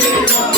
Thank you.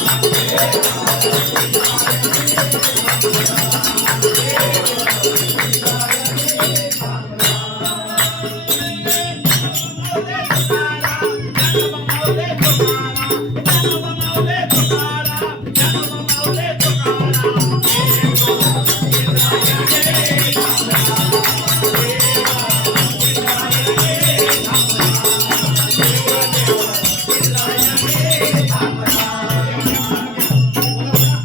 Thank you.